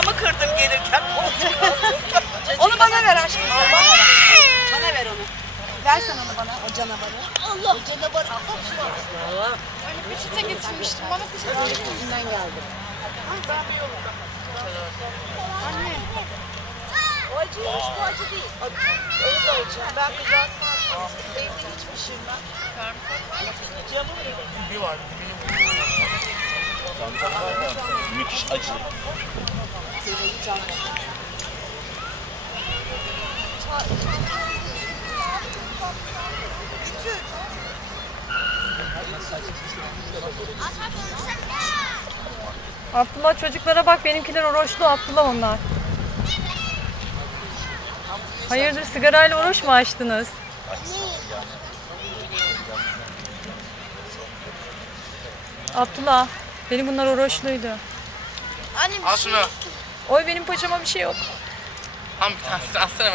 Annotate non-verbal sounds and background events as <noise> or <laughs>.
Kafamı kırdım gelirken. <laughs> Onu bana ver aşkım. bana ver. Bana ver onu. Ver sen onu bana o canavarı. Allah canavar. Peçete getirmiştim bana peçete. Yüzünden geldi. Anne. O acıymış bu acı değil. Öyle de olacağım. Ben kızartmam. Evde hiç pişirmem. Benim. Bir var. Müthiş acı. Abdullah çocuklara bak benimkiler oruçlu Abdullah onlar. Hayırdır sigarayla oruç mu açtınız? Abdullah benim bunlar oruçluydu. Anne Al şunu. Oy benim paçama bir şey yok. Tanesi atsana